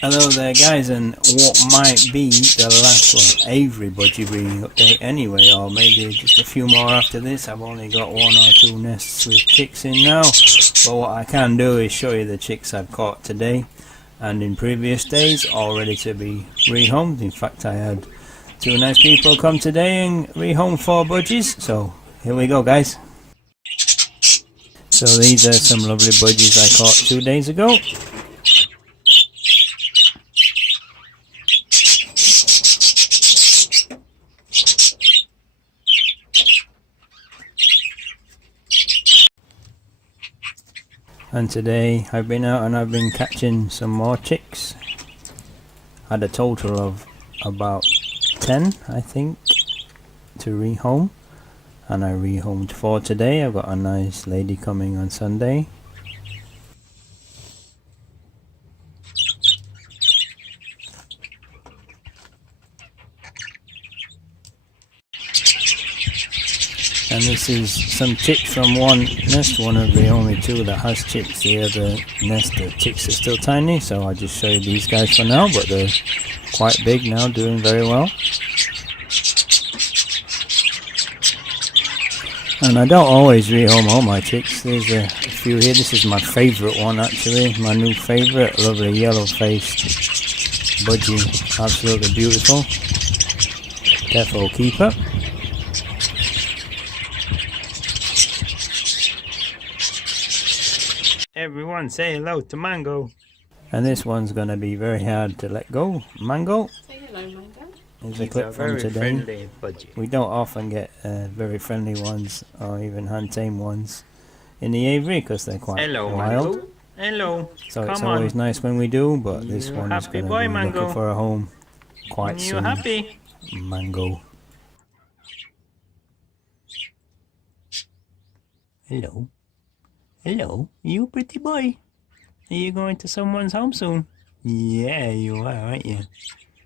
Hello there guys, and what might be the last Aviary budgie breeding update anyway, or maybe just a few more after this. I've only got 1 or 2 nests with chicks in now, but what I can do is show you the chicks I've caught today and in previous days, all ready to be rehomed. In fact, I had 2 nice people come today and rehome 4 budgies, so here we go guys. So these are some lovely budgies I caught 2 days ago. And today I've been out and I've been catching some more chicks. Had a total of about 10 I think to rehome, and I rehomed 4 today. I've got a nice lady coming on Sunday. And this is some chicks from one nest, one of the only 2 that has chicks. The other nest, the chicks are still tiny, so I'll just show you these guys for now, but they're quite big now, doing very well. And I don't always rehome all my chicks. There's a few here. This is my favourite one actually, my new favourite, lovely yellow faced budgie, absolutely beautiful. Careful keeper. Everyone say hello to Mango. And this one's going to be very hard to let go. Mango. Say hello, Mango. Here's a clip from today. We don't often get very friendly ones or even hand-tamed ones in the Aviary because they're quite wild. Mango. Hello. So it's always nice when we do, but this one is going to be Mango. looking for a home quite soon. Happy? Mango. Hello. Hello, you pretty boy. Are you going to someone's home soon? Yeah, you are, aren't you?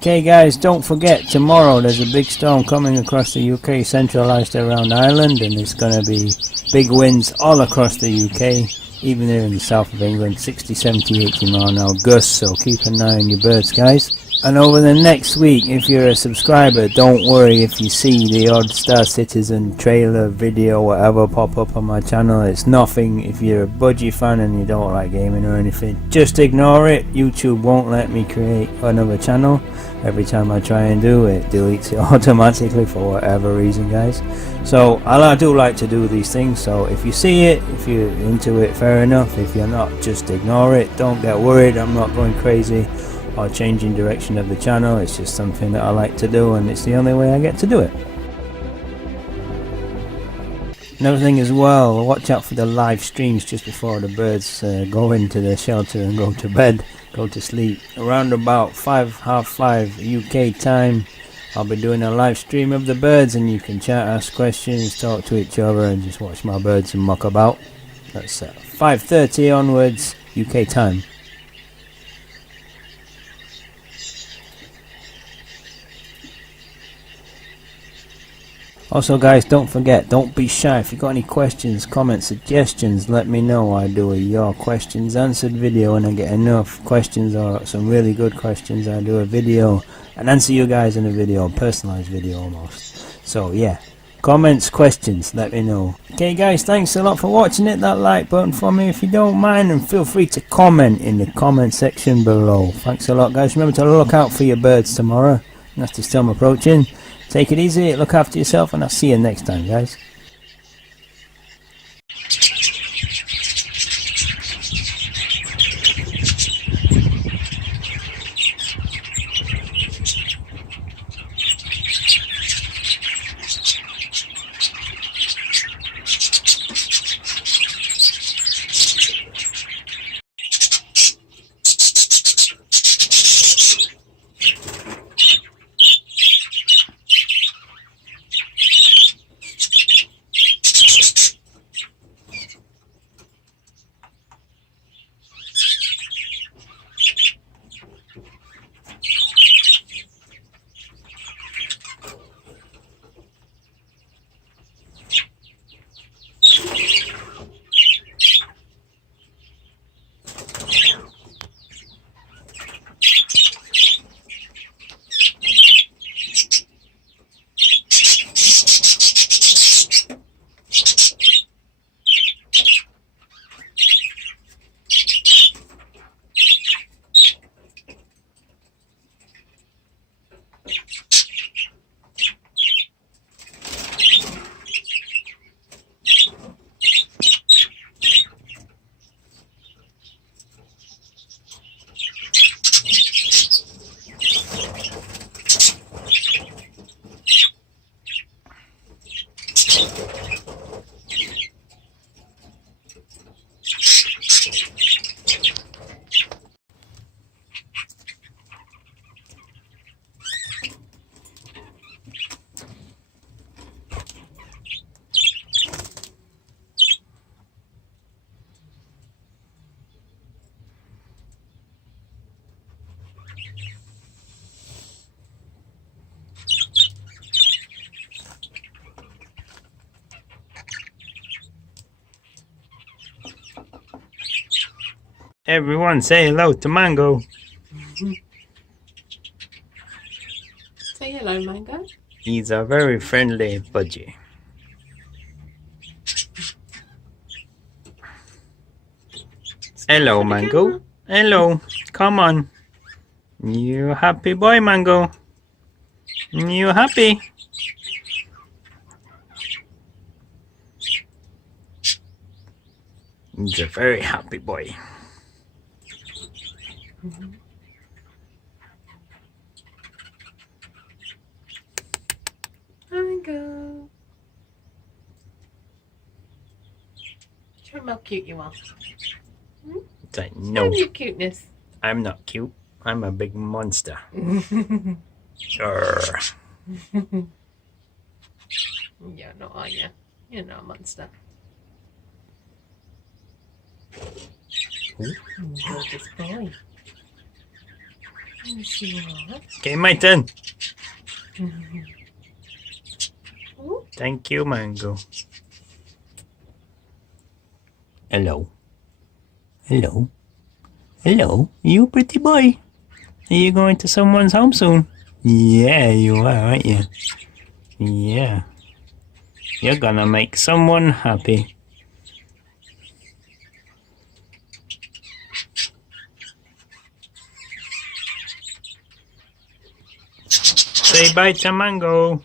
Okay guys, don't forget, tomorrow there's a big storm coming across the UK, centralised around Ireland, and it's going to be big winds all across the UK, even here in the south of England, 60, 70, 80 mile an hour gusts, so keep an eye on your birds guys. And over the next week, if you're a subscriber, don't worry if you see the odd Star Citizen trailer, video, whatever pop up on my channel. It's nothing. If you're a budgie fan and you don't like gaming or anything, just ignore it. YouTube won't let me create another channel. Every time I try and do it, deletes it automatically for whatever reason guys. So I do like to do these things, so if you see it, if you're into it, fair enough. If you're not, just ignore it. Don't get worried, I'm not going crazy or changing direction of the channel. It's just something that I like to do, and it's the only way I get to do it. Another thing as well, watch out for the live streams just before the birds go into the shelter and go to bed, go to sleep. Around about 5:30 UK time, I'll be doing a live stream of the birds, and you can chat, ask questions, talk to each other, and just watch my birds and muck about. That's 5:30 onwards UK time. Also guys, don't forget, don't be shy. If you've got any questions, comments, suggestions, let me know. I do a your questions answered video, and I get enough questions or some really good questions, I do a video and answer you guys in a video, a personalized video almost. So yeah, comments, questions, let me know. Okay guys, thanks a lot for watching. Hit that like button for me if you don't mind, and feel free to comment in the comment section below. Thanks a lot guys. Remember to look out for your birds tomorrow. That's the storm approaching. Take it easy, look after yourself, and I'll see you next time guys. Everyone say hello to Mango. Say hello, Mango. He's a very friendly budgie. Hello, Mango. Hello. Come on. You happy boy, Mango? You happy? He's a very happy boy. Mango. Show him how cute you are. It's like, Show no, him your cuteness. I'm not cute. I'm a big monster. Sure. You're not, are you? You're not a monster. Gorgeous boy. Yes, you are. Okay, my turn. Ooh. Thank you, Mango. Hello. Hello. Hello, you pretty boy. Are you going to someone's home soon? Yeah, you are, aren't you? Yeah. You're gonna make someone happy. Say bye to Mango.